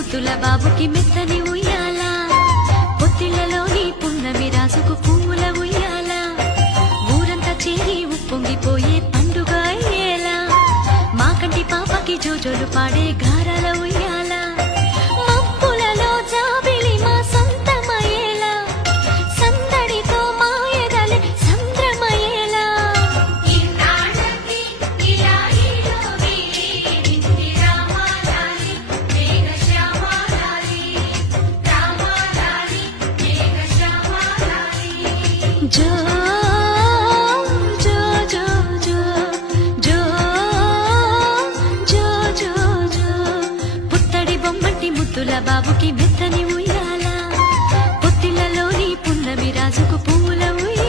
ముద్దుల బాబుకి మెత్తని ఉయ్యాల, పొత్తిళ్లలోని పున్నమి రాసుకు పువ్వుల ఉయ్యాల, ఊరంతా చేరి ఉప్పొంగిపోయే పండుగ అయ్యేలా, మా కంటి పాపకి జోజోలు పాడే గారాల ఉయ్యాల, మబ్బులలో జాబిలి మా సొంతమయ్యేలా, సందడితో మా ఎదలే సంద్రమయ్యేలా. జో జో జో జో జో జో జో జో పుత్తడి బొమ్మటి ముద్దుల బాబుకి మెత్తని ఉయ్యాల, పొత్తిళ్లలోని పున్నమి రాజుకు పువ్వుల ఉయ్యాల.